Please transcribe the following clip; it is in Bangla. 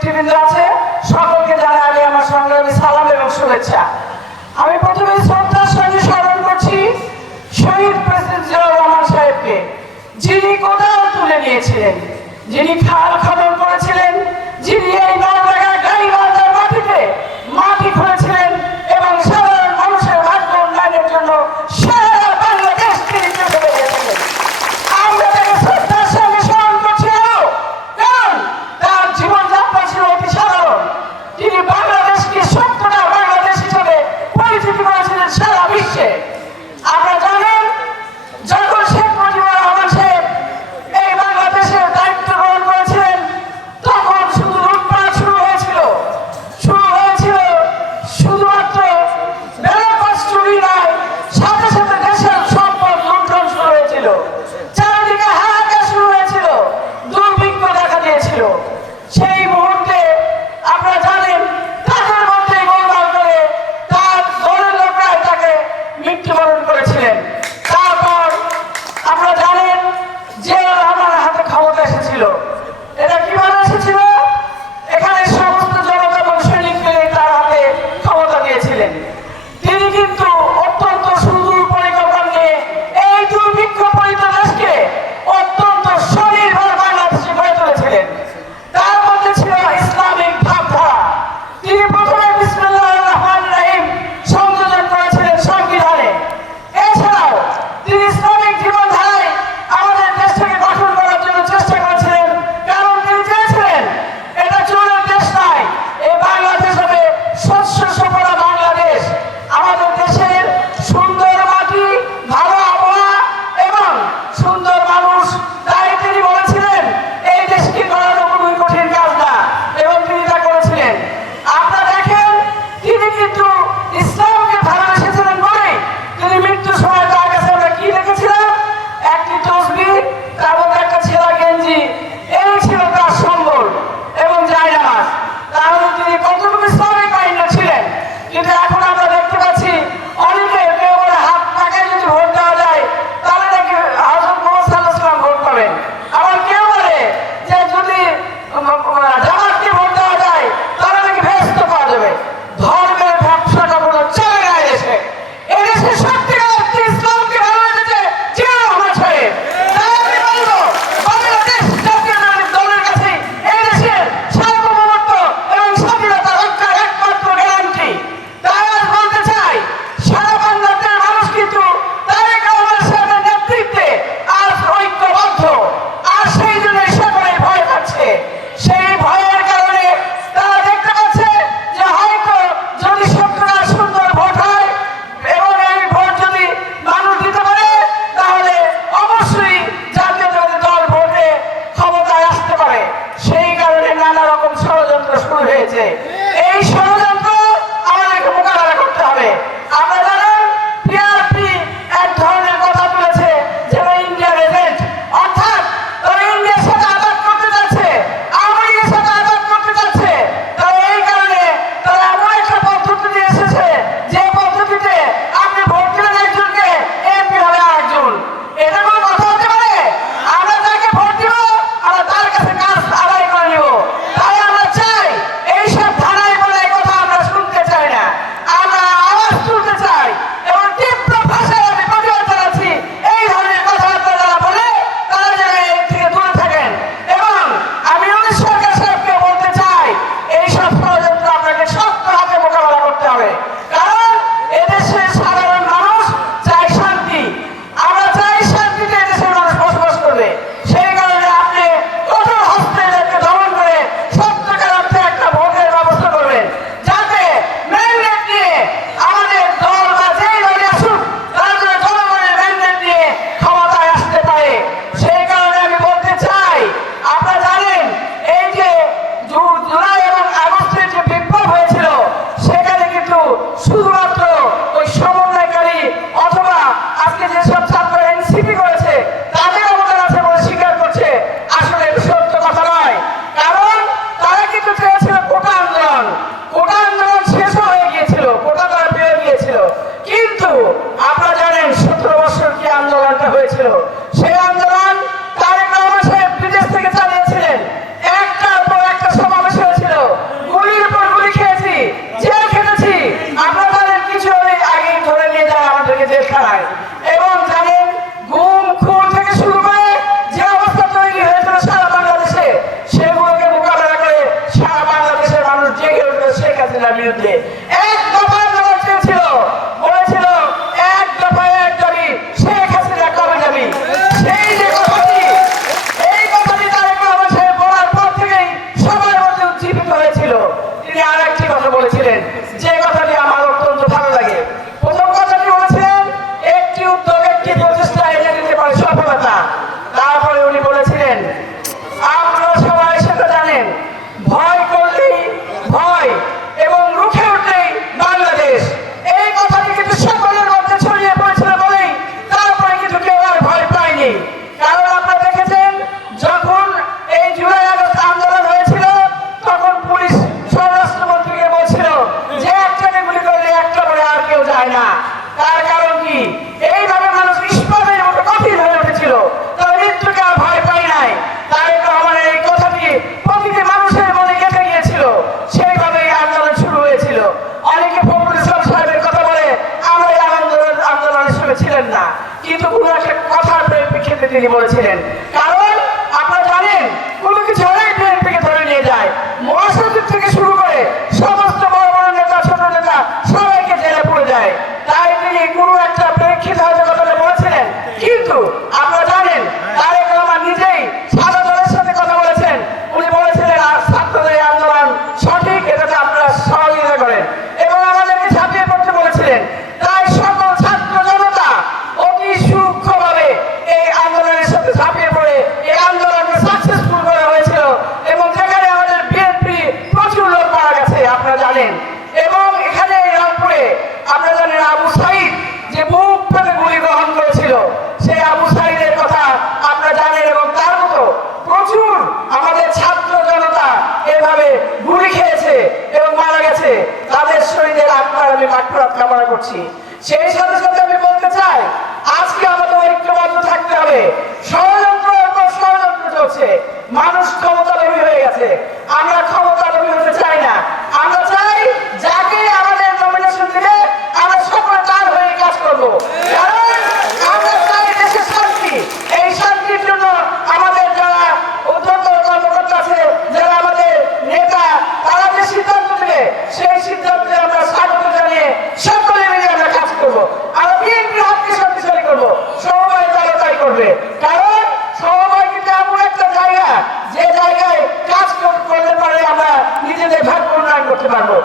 নেতৃবৃন্দ আছে, সকলকে জানাই আমি আমার সংগ্রামী সালাম এবং শুভেচ্ছা। আমি প্রথমে শ্রদ্ধার সঙ্গে স্মরণ করছি শহীদ প্রেসিডেন্ট জিয়াউর রহমান সাহেবকে, যিনি কোদাল তুলে নিয়েছিলেন, যিনি খাল খনন করেছিলেন, যিনি এই নলডাঙ্গা গাইবান্ধার মাটিতে মাটি খুঁড়েছিলেন এবং সাধারণ মানুষের ভাগ্য উন্নয়নের জন্য সারা বাংলাদেশ তিনি চলে গিয়েছিলেন। আমরা তাকে শ্রদ্ধার সঙ্গে স্মরণ করছি, কারণ তার জীবনযাত্রা ছিল অতি সাধারণ। তিনি বাংলাদেশকে সত্যটা বাংলাদেশ হিসেবে পরিচিতি করেছিলেন সারা বিশ্বে। আমরা জানেন, যখন শেখ মুজিবুর রহমান সাহেব এই বাংলাদেশের দায়িত্ব গ্রহণ করেছিলেন, তখন শুধু লুটপাট শুরু হয়েছিল শুধুমাত্র ব্যালট চুরি নয়, সাথে সাথে দেশের সম্পদ লুণ্ঠন শুরু হয়েছিল, চারিদিকে হাহাকার শুরু হয়েছিল, দুর্ভিক্ষ দেখা দিয়েছিল। সেই মুহূর্তে আপনারা জানেন, তাদের মধ্যে গোলমাল করে তার দলের লোকরাই তাকে মৃত্যুবরণ করেছিলেন। তারপর আপনারা জানেন, জিয়াউর রহমানের হাতে ক্ষমতা এসেছিল। এটা কিভাবে এসেছিল? এখানে সমস্ত জনতা এবং সৈনিককে তার হাতে ক্ষমতা দিয়েছিলেন। তিনি কিন্তু অত্যন্ত সুদূর পরিকল্পনা নিয়ে এই দুর্ভিক্ষ পরিত দেশকে অত্যন্ত স্বনির্ভর বাংলাদেশে গড়ে তুলেছিলেন। তার মধ্যে ছিল ইসলামিক ভাবধারা। তিনি প্রথমে বিসমিল্লাহির রহমানির রহিম সংযোজন করেছিলেন সংবিধানে। এছাড়াও তিনি ইসলামিক জীবনধারায় আমাদের দেশটাকে গঠন করার জন্য চেষ্টা করেছিলেন, কারণ তিনি চেয়েছিলেন এটা চোরের দেশ নয়, এই বাংলাদেশ হবে শস্য শ্যামলা বাংলাদেশ। আমাদের দেশের সুন্দর মাটি, ভালো আবহাওয়া এবং সুন্দর মানুষ, তাই তিনি বলেছিলেন এই দেশকে গড়ানো কোনো কঠিন কাজ না, এবং তিনি তা করেছিলেন। আপনারা দেখেন, তিনি কিন্তু ইসলামকে ভালোবেসেছিলেন বলেই তিনি মৃত্যুর সময় তার কাছে আমরা কি দেখেছিলাম? একটি তসবিহ, তার মধ্যে একটা ছেঁড়া গেঞ্জি, এই ছিল তার সম্বল এবং জায়নামাজ। তাহলে তিনি কতটুকু ইসলামিক মাইন্ডে ছিলেন। কিন্তু এখন আমরা দেখতে পাচ্ছি অনেকে কেউ বলে হাত পাকায় যদি ভোট দেওয়া যায় তাহলে নাকি হযরত মুহাম্মদ সাল্লাল্লাহু আলাইহি ওয়াসাল্লাম ভোট পাবেন। আবার কেউ বলে যে যদি জামাতকে ভোট দেওয়া যায় তাহলে নাকি ভেস্ত পাওয়া যাবে। ধর্মের ব্যবসাটা পুরো চলে গেছে দেশে। এদেশে সত্যিকার অর্থে ইসলামকে ভালোবেসেছে জিয়াউর রহমান সাহেব। তাই আমি বলবো, বাংলাদেশ জাতীয়তাবাদী দলের কাছে এই দেশের সার্বভৌমত্ব এবং স্বাধীনতা রক্ষার একমাত্র গ্যারান্টি। তাই আজ বলতে চাই, সারা বাংলাদেশের মানুষ কিন্তু তারেক রহমান সাহেবের নেতৃত্বে আজ ঐক্যবদ্ধ, আর সেই জন্যই সকলে ভয় পাচ্ছে। সেই ভয়ের কারণে তারা দেখতে পাচ্ছে যে হয়তো যদি সত্যটা সুন্দর ভোট হয় এবং এই ভোট যদি মানুষ দিতে পারে, তাহলে অবশ্যই জাতীয়তাবাদী দল ভোটে ক্ষমতায় আসতে পারে। সেই কারণে নানা রকম ষড়যন্ত্র শুরু হয়েছে। এই ষড়যন্ত্র আমাদেরকে মোকাবেলা করতে হবে। আমরা জানেন, পিআরপি এক ধরনের কথা তুলেছে, যেটা ইন্ডিয়ার এজেন্ট, অর্থাৎ তারা ইন্ডিয়ার সাথে আঘাত করতে যাচ্ছে, আমেরিকার সাথে আঘাত করতে যাচ্ছে। তারা এই কারণে তারা এমন একটা পদ্ধতি দিয়ে এসেছে, যে পদ্ধতিতে আপনি ভোট দিলেন একজনকে, এমপি হবে আরেকজন। এটা কোনো কথা হতে পারে? আমরা তাকে ভোট দিব, আমরা তার কাছে কাজ আদায় করে নিব। তাই আমরা চাই এইসব তিনি বলেছিলেন। কারণ আপনারা জানেন কোনো কিছু হলেই বিএনপিকে ধরে নিয়ে যায়, মহাসচিব থেকে শুরু করে সমস্ত বড় বড় নেতা ছোট নেতা সবাইকে জেলে পড়ে যায়। তাই তিনি কোনো একটা প্রেক্ষিত হয়তো কথাটা বলেছিলেন, কিন্তু আপনারা জানেন তারেক রহমান নিজেই সাদা দলের সাথে কথা বলেছেন। উনি বলেছিলেন ছাত্রদের এই আন্দোলন সঠিক, এটাতে আপনারা সহযোগিতা করেন এবং আমাদেরকে ঝাঁপিয়ে পড়তে বলেছিলেন। তাই সকল ছাত্র জনতা অতি সূক্ষ্মভাবে এই আন্দোলনের সাথে ঝাঁপিয়ে পড়ে এই আন্দোলনকে সাকসেসফুল করা হয়েছিল এবং যেখানে আমাদের বিএনপি প্রচুর লোক মারা গেছে আপনারা জানেন। এবং এখানে রংপুরে আপনারা জানেন আবু সাইদ যে মুখ থেকে গুলি গ্রহণ করেছিল, সেই আবু সাইদের কথা আপনারা জানেন এবং তার মতো প্রচুর আমাদের ছাত্র জনতা এভাবে গুলি খেয়েছে এবং মারা গেছে। তাদের শহীদের আত্মার আমি মাগফিরাত কামনা করছি। সেই সাথে সাথে আমি বলতে চাই আজকে আমাদের ঐক্যবদ্ধ থাকতে হবে। ষড়যন্ত্রের পর ষড়যন্ত্র চলছে, মানুষ ক্ষমতালোভী হয়ে গেছে। আমরা ক্ষমতালোভী হতে চাই না, আমরা চাই যাকে আমাদের নমিনেশন দিলে আমরা সকলে তার হয়ে কাজ করবো। কারণ আমরা চাই দেশের শান্তি। এই শান্তির জন্য আমাদের যারা উদ্যোক্তা কর্মকর্তা আছে, যারা আমাদের নেতা, তারা যে সিদ্ধান্ত নেবে সেই সিদ্ধান্তে আমরা স্বাগত জানিয়ে সকলে মিলে আমরা কাজ করবো। আমরা বিএনপির হাতকে শক্তিশালী করবো, সমবায় দলও তাই করবে। কারণ সমবায় কিন্তু এমন একটা জায়গা যে জায়গায় কাজ করতে পারে আমরা নিজেদের ভাগ্য উন্নয়ন করতে পারবো।